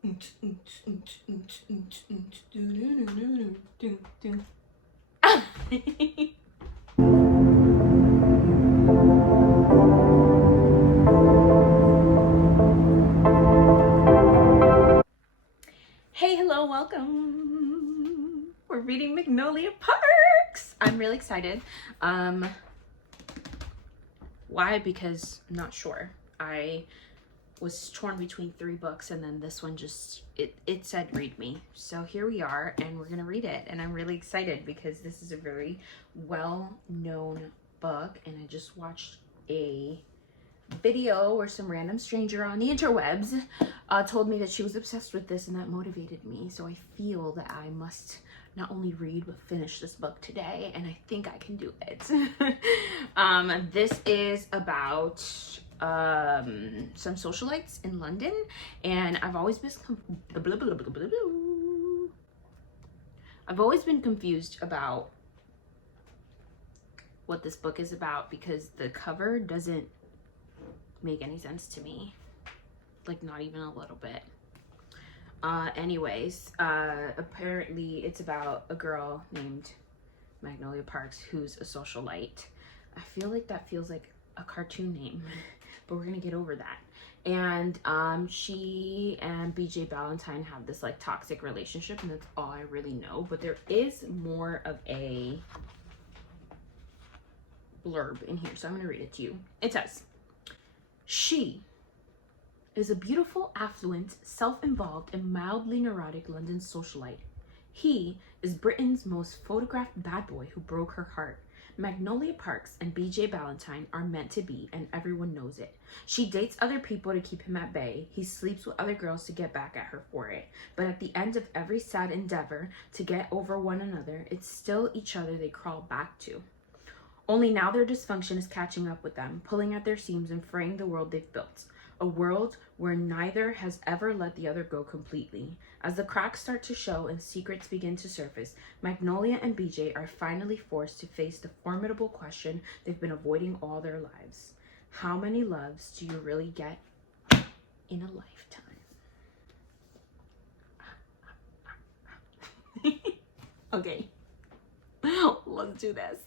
Hey, hello, welcome. We're reading Magnolia Parks. I'm really excited. Why? Because I'm not sure. I was torn between 3 books, and then this one just it said read me. So here we are, and we're gonna read it, and I'm really excited because this is a very well-known book, and I just watched a video where some random stranger on the interwebs told me that she was obsessed with this, and that motivated me. So I feel that I must not only read but finish this book today, and I think I can do it. This is about some socialites in London, and I've always been confused about what this book is about because the cover doesn't make any sense to me, like not even a little bit. Apparently it's about a girl named Magnolia Parks who's a socialite. I feel like that feels like a cartoon name, but we're gonna get over that. And she and BJ Ballantyne have this like toxic relationship, and that's all I really know. But there is more of a blurb in here, so I'm gonna read it to you. It says, she is a beautiful, affluent, self-involved, and mildly neurotic London socialite. He is Britain's most photographed bad boy who broke her heart. Magnolia Parks and BJ Ballantyne are meant to be, and everyone knows it. She dates other people to keep him at bay. He sleeps with other girls to get back at her for it. But at the end of every sad endeavor to get over one another, it's still each other they crawl back to. Only now their dysfunction is catching up with them, pulling at their seams and fraying the world they've built. A world where neither has ever let the other go completely. As the cracks start to show and secrets begin to surface, Magnolia and BJ are finally forced to face the formidable question they've been avoiding all their lives. How many loves do you really get in a lifetime? Okay, let's do this.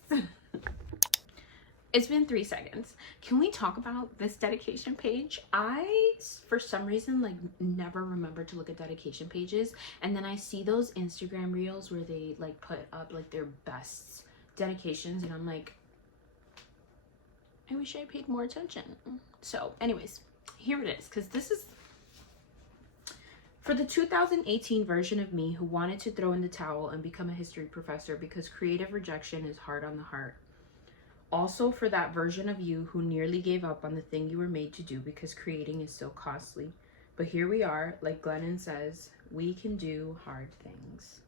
It's been 3 seconds. Can we talk about this dedication page? I, for some reason, like never remember to look at dedication pages. And then I see those Instagram reels where they like put up like their best dedications. And I'm like, I wish I paid more attention. So anyways, here it is. Because this is for the 2018 version of me who wanted to throw in the towel and become a history professor because creative rejection is hard on the heart. Also for that version of you who nearly gave up on the thing you were made to do because creating is so costly. But here we are, like Glennon says, we can do hard things.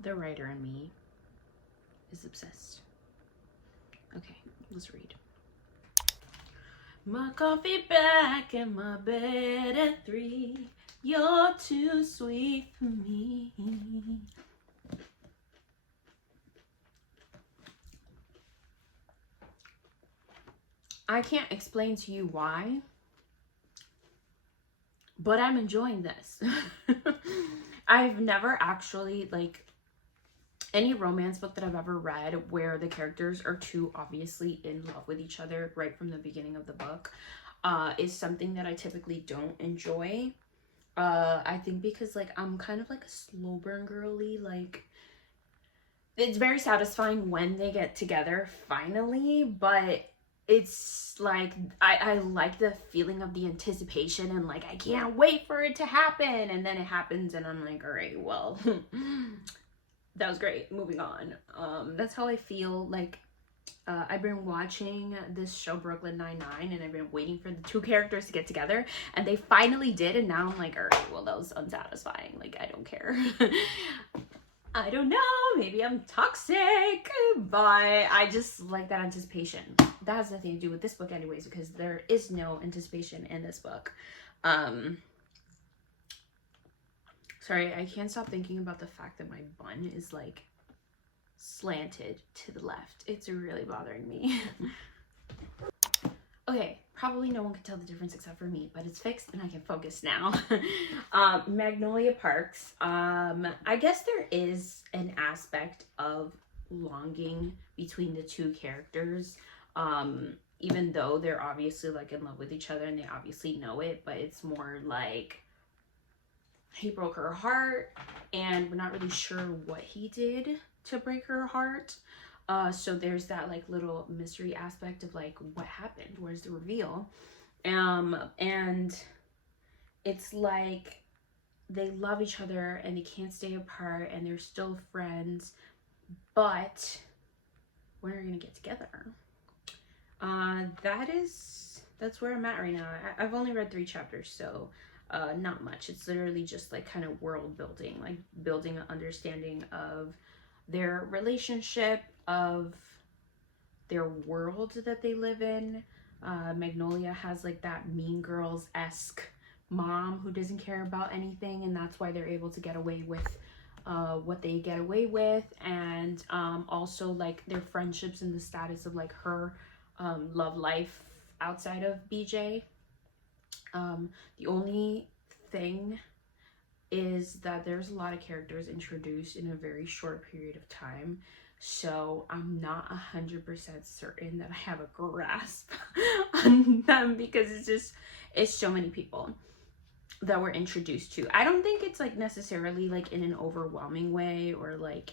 The writer in me is obsessed. Okay, let's read. My coffee back in my bed at 3. You're too sweet for me. I can't explain to you why, but I'm enjoying this. I've never actually, like, any romance book that I've ever read where the characters are too obviously in love with each other right from the beginning of the book is something that I typically don't enjoy. I think because, like, I'm kind of like a slow burn girly, like, it's very satisfying when they get together finally, but it's like I like the feeling of the anticipation and like I can't wait for it to happen, and then it happens and I'm like, all right, well, that was great, moving on. That's how I feel. Like I've been watching this show Brooklyn Nine-Nine, and I've been waiting for the 2 characters to get together, and they finally did, and now I'm like, all right, well, that was unsatisfying. Like, I don't care. I don't know, maybe I'm toxic, but I just like that anticipation. That has nothing to do with this book anyways, because there is no anticipation in this book. Sorry, I can't stop thinking about the fact that my bun is like slanted to the left. It's really bothering me. Okay, Probably no one could tell the difference except for me, but it's fixed and I can focus now. Magnolia Parks. I guess there is an aspect of longing between the two characters. Even though they're obviously like in love with each other and they obviously know it, but it's more like he broke her heart and we're not really sure what he did to break her heart. So there's that like little mystery aspect of like what happened, where's the reveal. And it's like they love each other and they can't stay apart and they're still friends, but when are we gonna get together? That's where I'm at right now. I've only read 3 chapters, so not much. It's literally just like kind of world building, like building an understanding of their relationship, of their world that they live in. Magnolia has like that Mean Girls-esque mom who doesn't care about anything, and that's why they're able to get away with what they get away with. And also like their friendships and the status of like her love life outside of BJ. The only thing is that there's a lot of characters introduced in a very short period of time, so I'm not 100% certain that I have a grasp on them, because it's so many people that we're introduced to. I don't think it's like necessarily like in an overwhelming way or like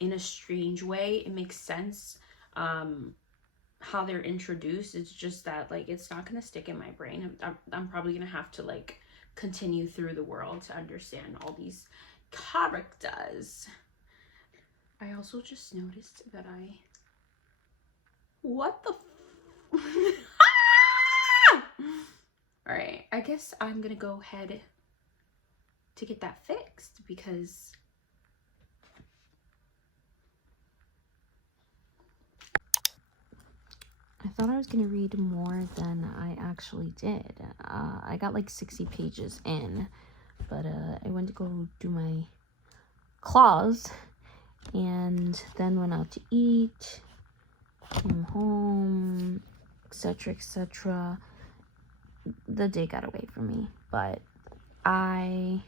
in a strange way. It makes sense how they're introduced. It's just that like it's not gonna stick in my brain. I'm probably gonna have to like continue through the world to understand all these characters. I also just noticed that what the all right, I guess I'm gonna go ahead to get that fixed, because I thought I was going to read more than I actually did. I got like 60 pages in, but I went to go do my claws and then went out to eat, came home, etc., etc. The day got away from me, but I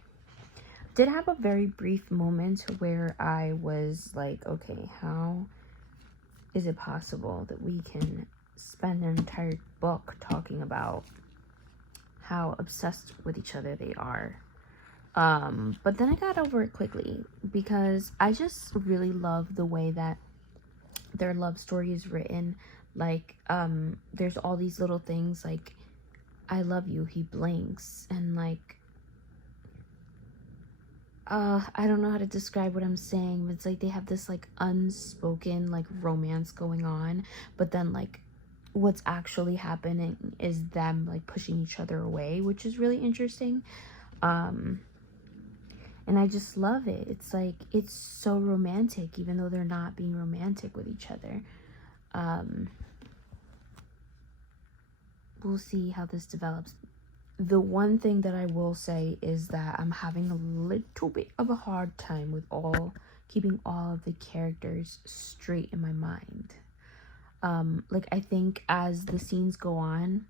did have a very brief moment where I was like, okay, how is it possible that we can spend an entire book talking about how obsessed with each other they are? But then I got over it quickly, because I just really love the way that their love story is written. Like, there's all these little things like, I love you, he blinks, and like, I don't know how to describe what I'm saying, but it's like they have this like unspoken like romance going on, but then like what's actually happening is them like pushing each other away, which is really interesting. And I just love it. It's like, it's so romantic, even though they're not being romantic with each other. We'll see how this develops. The one thing that I will say is that I'm having a little bit of a hard time with keeping all of the characters straight in my mind. Like, I think as the scenes go on,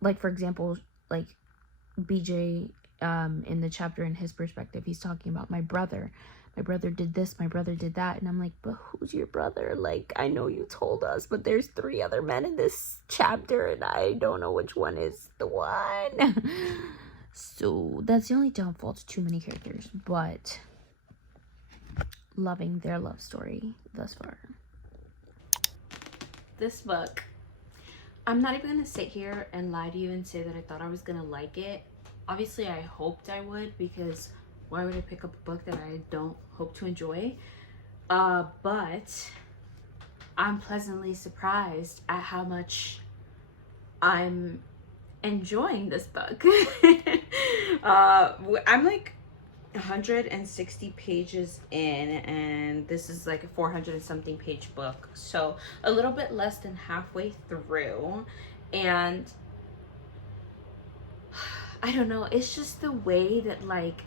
like, for example, like, BJ, in the chapter, in his perspective, he's talking about my brother did this, my brother did that, and I'm like, but who's your brother? Like, I know you told us, but there's 3 other men in this chapter and I don't know which one is the one. So that's the only downfall to too many characters, but loving their love story thus far. this book, I'm not even gonna sit here and lie to you and say that I thought I was gonna like it. Obviously I hoped I would, because why would I pick up a book that I don't hope to enjoy? But I'm pleasantly surprised at how much I'm enjoying this book. I'm like 160 pages in, and this is like a 400 and something page book, so a little bit less than halfway through. And I don't know, it's just the way that like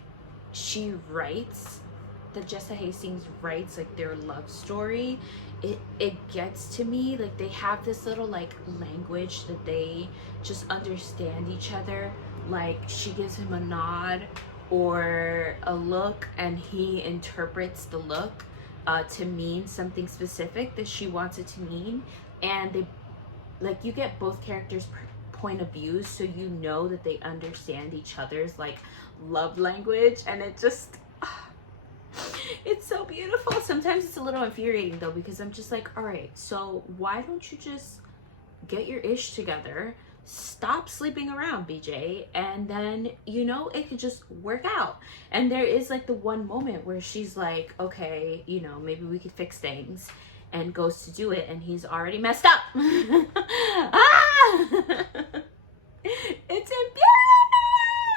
she writes that Jessa Hastings writes, like, their love story, it gets to me. Like, they have this little, like, language that they just understand each other. Like, she gives him a nod or a look, and he interprets the look to mean something specific that she wants it to mean. And they, like, you get both characters' point of views, so you know that they understand each other's, like, love language. And it just, it's so beautiful. Sometimes it's a little infuriating though, because I'm just like, all right, so why don't you just get your ish together, stop sleeping around, BJ, and then, you know, it could just work out. And there is like the one moment where she's like, okay, you know, maybe we could fix things, and goes to do it, and he's already messed up. Ah! It's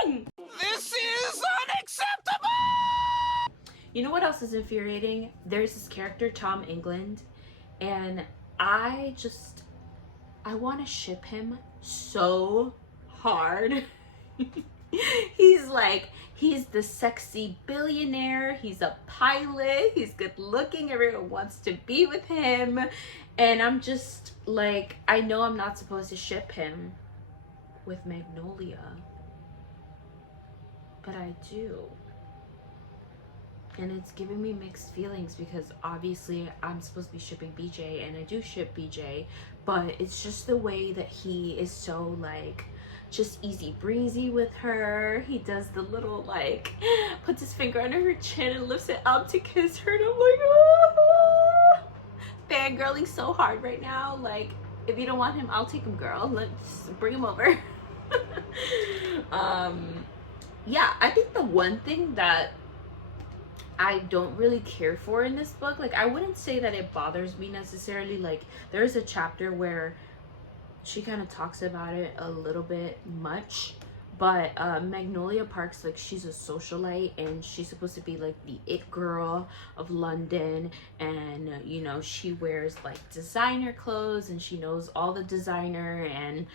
infuriating. This is unacceptable! You know what else is infuriating? There's this character, Tom England, and I want to ship him so hard. He's the sexy billionaire, he's a pilot, he's good looking, everyone wants to be with him, and I'm just like, I know I'm not supposed to ship him with Magnolia, but I do. And it's giving me mixed feelings, because obviously I'm supposed to be shipping BJ, and I do ship BJ, but it's just the way that he is so, like, just easy breezy with her. He does the little, like, puts his finger under her chin and lifts it up to kiss her, and I'm like, oh, fangirling so hard right now. Like, if you don't want him, I'll take him, girl. Let's bring him over. Yeah, I think the one thing that I don't really care for in this book, like, I wouldn't say that it bothers me necessarily. Like, there's a chapter where she kind of talks about it a little bit much, but Magnolia Parks, like, she's a socialite, and she's supposed to be like the it girl of London, and you know, she wears like designer clothes, and she knows all the designer, and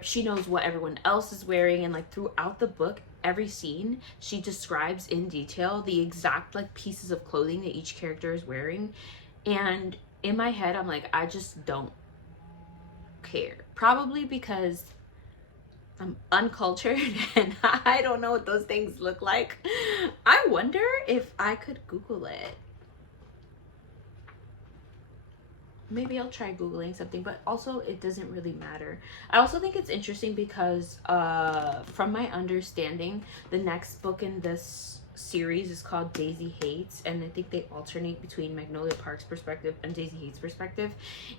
she knows what everyone else is wearing, and like throughout the book, every scene she describes in detail the exact like pieces of clothing that each character is wearing. And in my head, I'm like, I just don't care, probably because I'm uncultured and I don't know what those things look like. I wonder if I could Google it. Maybe I'll try Googling something, but also it doesn't really matter. I also think it's interesting because from my understanding, the next book in this series is called Daisy Hates, and I think they alternate between Magnolia Park's perspective and Daisy Hates' perspective.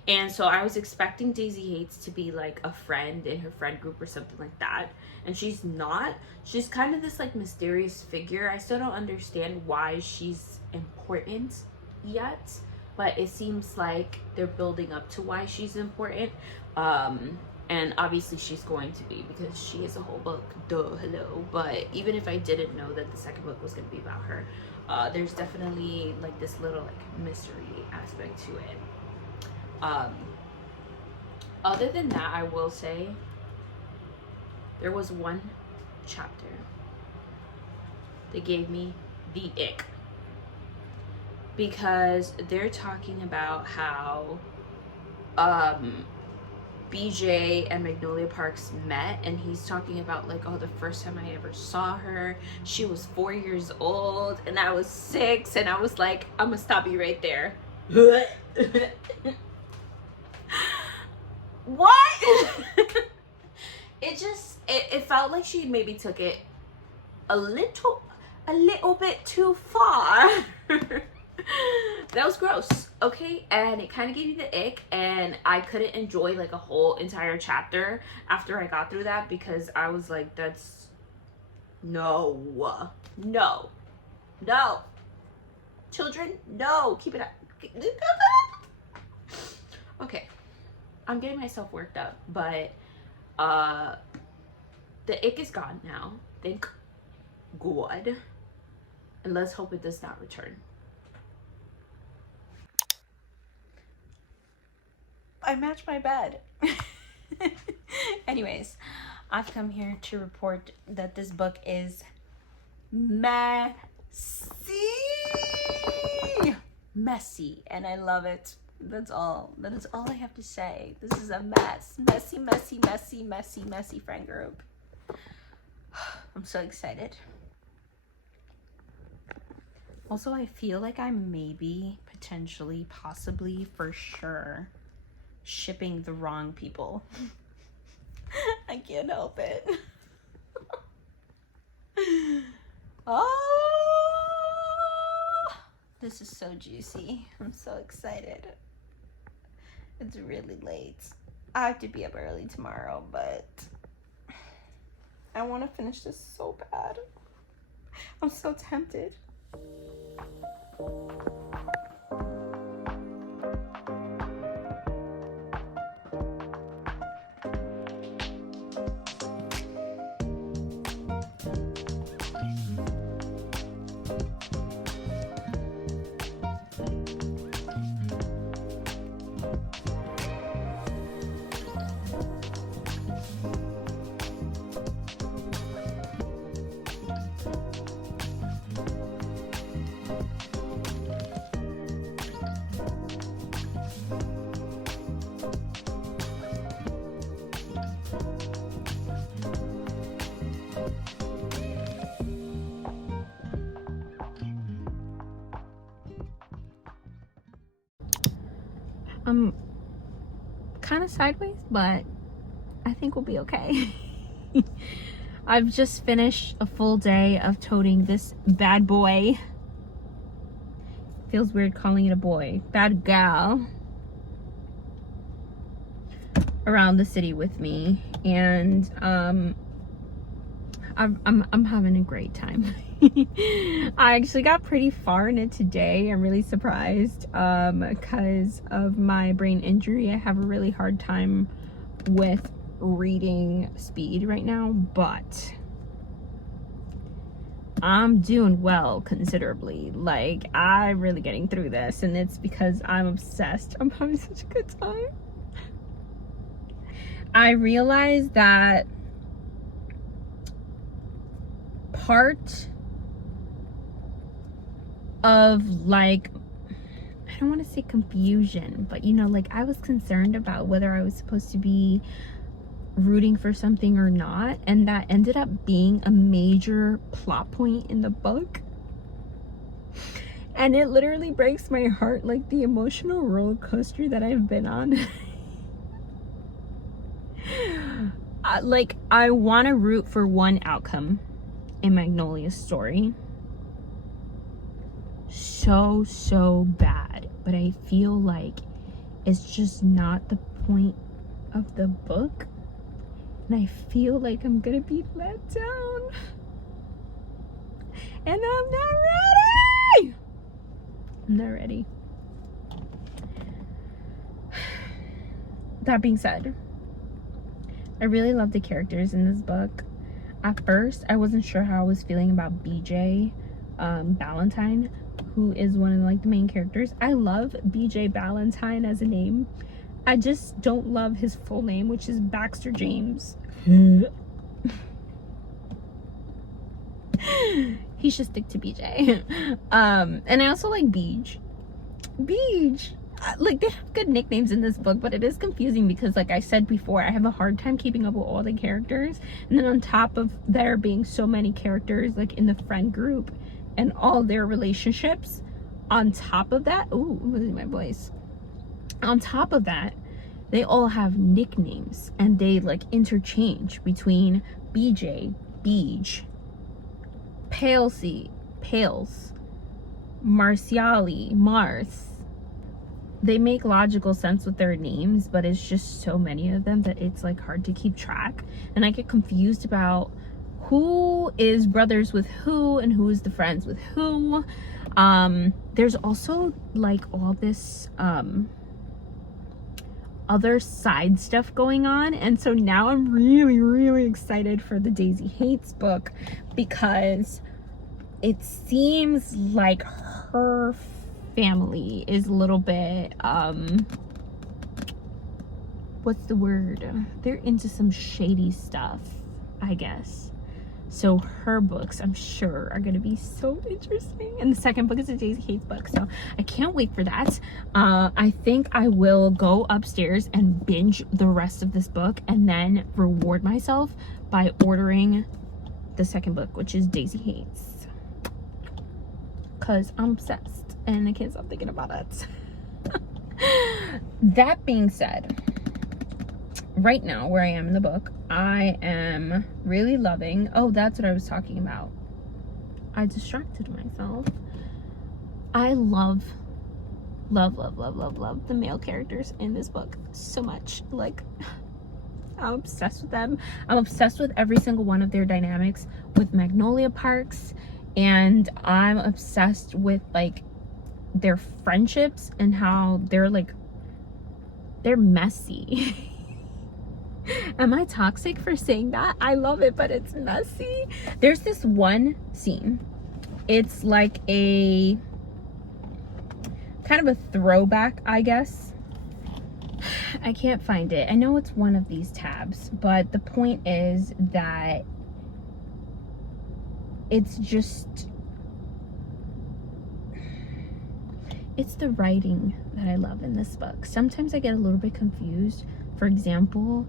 And so I was expecting Daisy Hates to be like a friend in her friend group or something like that, and she's not. She's kind of this like mysterious figure. I still don't understand why she's important yet, but it seems like they're building up to why she's important. And obviously she's going to be, because she is a whole book, duh, hello. But even if I didn't know that the second book was going to be about her, there's definitely like this little like mystery aspect to it. Other than that, I will say there was one chapter that gave me the ick, because they're talking about how BJ and Magnolia Parks met, and he's talking about like, oh, the first time I ever saw her, she was 4 years old and I was 6, and I was like, I'm gonna stop you right there. What? It felt like she maybe took it a little bit too far. That was gross, okay? And it kind of gave me the ick, and I couldn't enjoy like a whole entire chapter after I got through that, because I was like, that's no, children, no, keep it up. Okay, I'm getting myself worked up, but the ick is gone now, thank God, and let's hope it does not return. I matched my bed. Anyways, I've come here to report that this book is messy. Messy, and I love it. That's all. That is all I have to say. This is a mess. Messy, messy, messy, messy, messy friend group. I'm so excited. Also, I feel like I'm maybe, potentially, possibly, for sure, shipping the wrong people. I can't help it. Oh, this is so juicy. I'm so excited. It's really late. I have to be up early tomorrow, but I want to finish this so bad. I'm so tempted. I'm kind of sideways, but I think we'll be okay. I've just finished a full day of toting this bad boy. Feels weird calling it a boy. Bad gal. Around the city with me, and I'm having a great time. I actually got pretty far in it today. I'm really surprised because of my brain injury. I have a really hard time with reading speed right now, but I'm doing well considerably. Like, I'm really getting through this, and it's because I'm obsessed. I'm having such a good time. I realized that part of, like, I don't want to say confusion, but you know, like, I was concerned about whether I was supposed to be rooting for something or not, and that ended up being a major plot point in the book, and it literally breaks my heart, like the emotional roller coaster that I've been on. Like, I want to root for one outcome in Magnolia's story so bad, but I feel like it's just not the point of the book, and I feel like I'm gonna be let down, and I'm not ready. I'm not ready. That being said, I really love the characters in this book. At first, I wasn't sure how I was feeling about BJ Ballantyne, who is one of, like, the main characters. I love BJ Ballantyne as a name. I just don't love his full name, which is Baxter James. He should stick to BJ. And I also like Beej. Like, they have good nicknames in this book, but it is confusing because, like I said before, I have a hard time keeping up with all the characters, and then on top of there being so many characters, like, in the friend group and all their relationships, on top of that, ooh, I'm losing my voice, on top of that, they all have nicknames, and they, like, interchange between BJ, Beej, Pales, Marciali, Mars. They make logical sense with their names, but it's just so many of them that it's, like, hard to keep track, and I get confused about who is brothers with who and who is the friends with who. There's also, like, all this other side stuff going on, and so now I'm really excited for the Daisy Hates book, because it seems like her family is a little bit what's the word, they're into some shady stuff, I guess. So her books, I'm sure, are going to be so interesting. And the second book is a Daisy Hates book, so I can't wait for that. I think I will go upstairs and binge the rest of this book and then reward myself by ordering the second book, which is Daisy Hates. Because I'm obsessed and I can't stop thinking about it. That being said, right now where I am in the book, I am really loving, oh, that's what I was talking about. I distracted myself. I love the male characters in this book so much. Like, I'm obsessed with them. I'm obsessed with every single one of their dynamics with Magnolia Parks, and I'm obsessed with like their friendships and how they're messy. Am I toxic for saying that? I love it, but it's messy. There's this one scene. It's like a kind of a throwback, I guess. I can't find it. I know it's one of these tabs, but the point is that it's just, it's the writing that I love in this book. Sometimes I get a little bit confused. For example,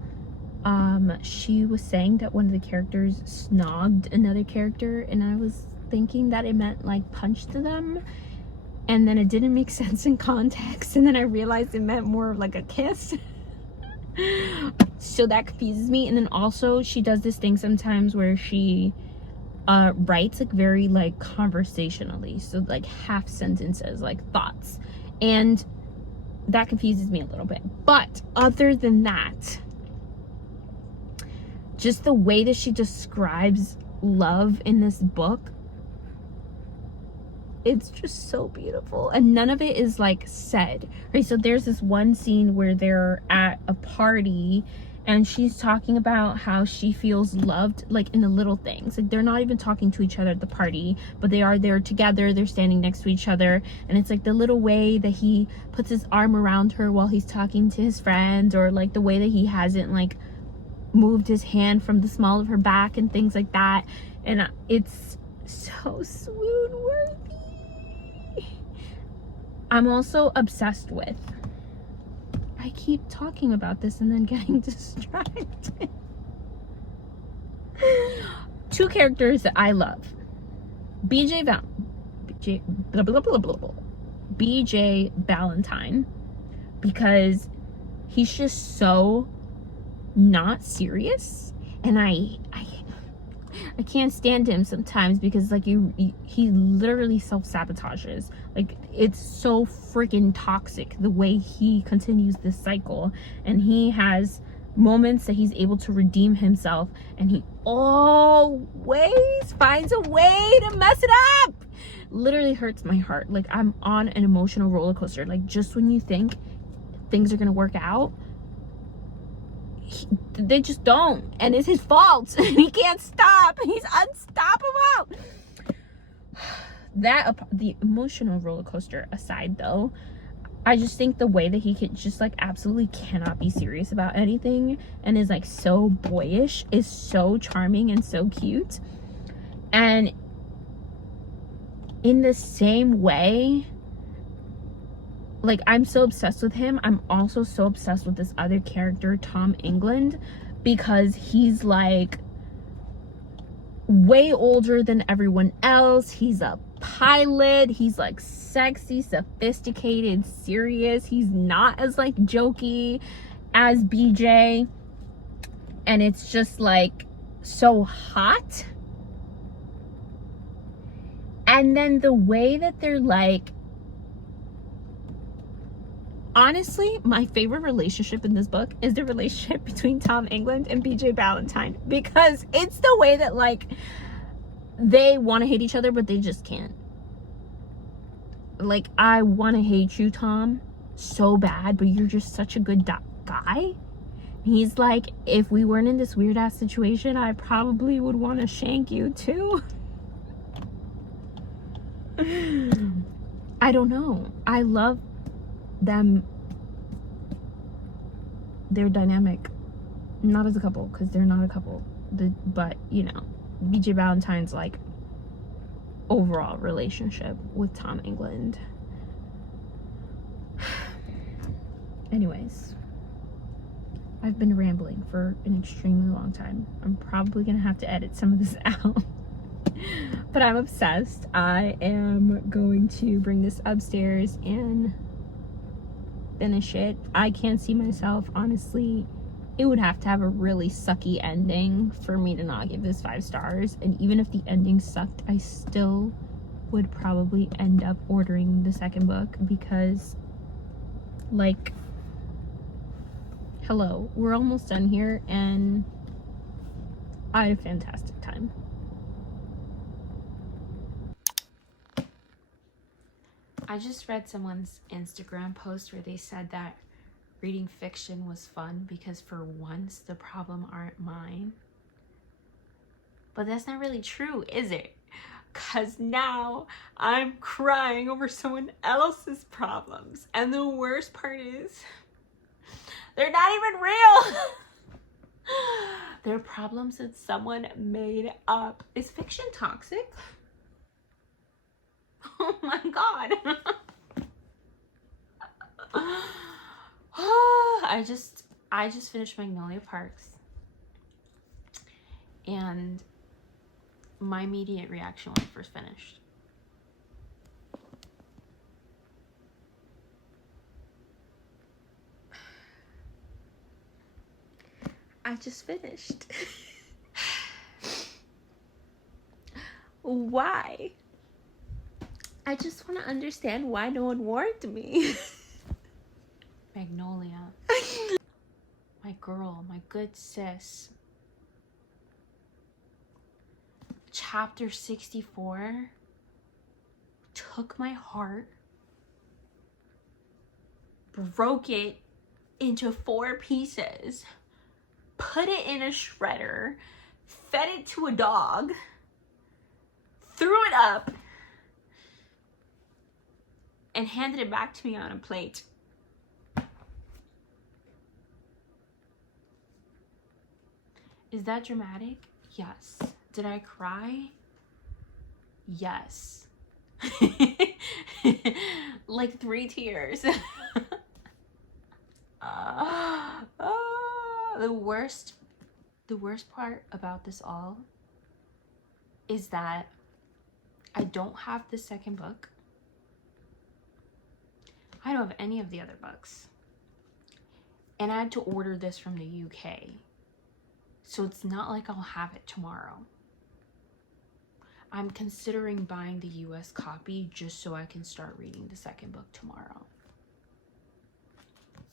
she was saying that one of the characters snogged another character, and I was thinking that it meant like punched them, and then it didn't make sense in context, and then I realized it meant more of like a kiss. So that confuses me. And then also she does this thing sometimes where she writes like very like conversationally, so like half sentences, like thoughts, and that confuses me a little bit. But other than that, just the way that she describes love in this book, it's just so beautiful, and none of it is like said, right? So there's this one scene where they're at a party and she's talking about how she feels loved like in the little things. Like, they're not even talking to each other at the party, but they are there together, they're standing next to each other, and it's like the little way that he puts his arm around her while he's talking to his friends, or like the way that he hasn't like moved his hand from the small of her back and things like that. And it's so swoon worthy. I'm also obsessed with, I keep talking about this and then getting distracted. Two characters that I love. BJ Valentine, because he's just so not serious, and I can't stand him sometimes, because like he literally self-sabotages. Like, it's so freaking toxic the way he continues this cycle, and he has moments that he's able to redeem himself, and he always finds a way to mess it up. Literally hurts my heart. Like, I'm on an emotional roller coaster. Like, just when you think things are gonna work out, they just don't, and it's his fault. He can't stop. He's unstoppable. That, the emotional roller coaster aside though, I just think the way that he can just like absolutely cannot be serious about anything and is like so boyish is so charming and so cute. And in the same way, like, I'm so obsessed with him, I'm also so obsessed with this other character, Tom England, because he's like way older than everyone else. He's a pilot. He's like sexy, sophisticated, serious. He's not as like jokey as BJ, and it's just like so hot. And then the way that they're like, honestly, my favorite relationship in this book is the relationship between Tom England and BJ Valentine, because it's the way that like they want to hate each other, but they just can't. Like, I want to hate you, Tom, so bad, but you're just such a good guy. He's like, if we weren't in this weird ass situation, I probably would want to shank you too. I don't know. I love them, their dynamic, not as a couple, because they're not a couple, but you know, BJ Valentine's like overall relationship with Tom England. Anyways, I've been rambling for an extremely long time. I'm probably gonna have to edit some of this out. But I'm obsessed. I am going to bring this upstairs and finish it. I can't see myself, honestly. It would have to have a really sucky ending for me to not give this 5 stars. And even if the ending sucked, I still would probably end up ordering the second book because, like, hello, we're almost done here and I had a fantastic time. I just read someone's Instagram post where they said that reading fiction was fun because for once the problem aren't mine. But that's not really true, is it? Because now I'm crying over someone else's problems. And the worst part is, they're not even real. They're problems that someone made up. Is fiction toxic? Oh my god. I just finished Magnolia Parks. And my immediate reaction when I first finished. I just finished. Why? I just want to understand why no one warned me. Magnolia. My girl, my good sis. Chapter 64 took my heart, broke it into 4 pieces, put it in a shredder, fed it to a dog, threw it up, and handed it back to me on a plate. Is that dramatic? Yes. Did I cry? Yes. Like 3 tears. The worst part about this all is that I don't have the second book. I don't have any of the other books. And I had to order this from the UK. So it's not like I'll have it tomorrow. I'm considering buying the US copy just so I can start reading the second book tomorrow.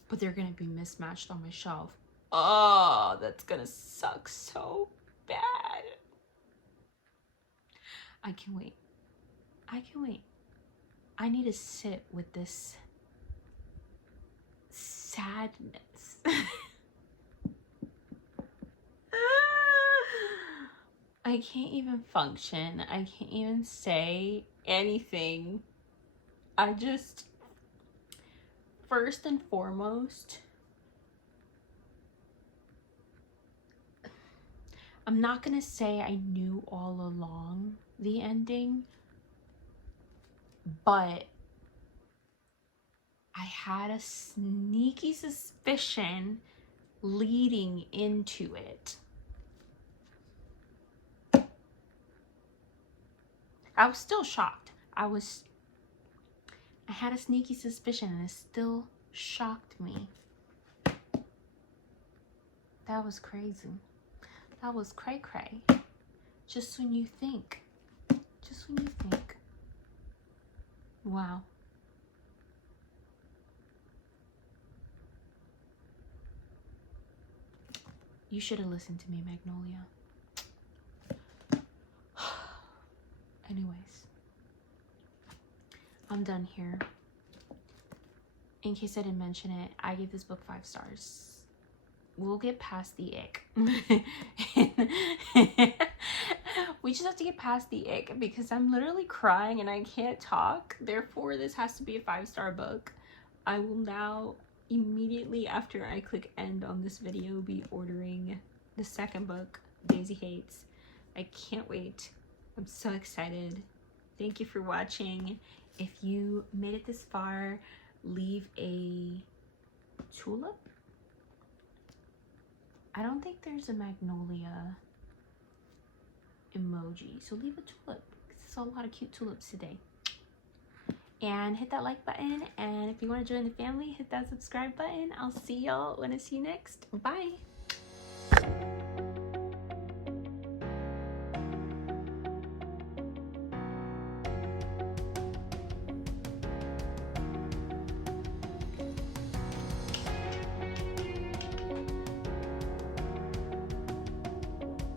But they're gonna be mismatched on my shelf. Oh, that's gonna suck so bad. I can wait. I can wait. I need to sit with this sadness. I can't even function. I can't even say anything. I just, first and foremost, I'm not gonna say I knew all along the ending, but I had a sneaky suspicion leading into it. I was still shocked. I had a sneaky suspicion and it still shocked me. That was crazy. That was cray-cray. Just when you think. Just when you think. Wow. You should have listened to me, Magnolia. Anyways, I'm done here. In case I didn't mention it, I gave this book 5 stars. We'll get past the ick. We just have to get past the ick because I'm literally crying and I can't talk. Therefore, this has to be a 5-star book. I will now, immediately after I click end on this video, be ordering the second book, Daisy Hates, I can't wait. I'm so excited. Thank you for watching. If you made it this far, leave a tulip. I don't think there's a magnolia emoji, so leave a tulip. I saw a lot of cute tulips today. And hit that like button, and if you want to join the family, hit that subscribe button. I'll see y'all when I see you next. Bye.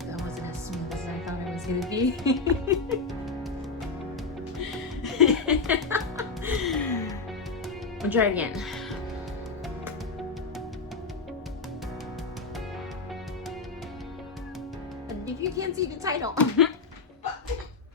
That wasn't as smooth as I thought it was gonna be. We'll try again. If you can't see the title.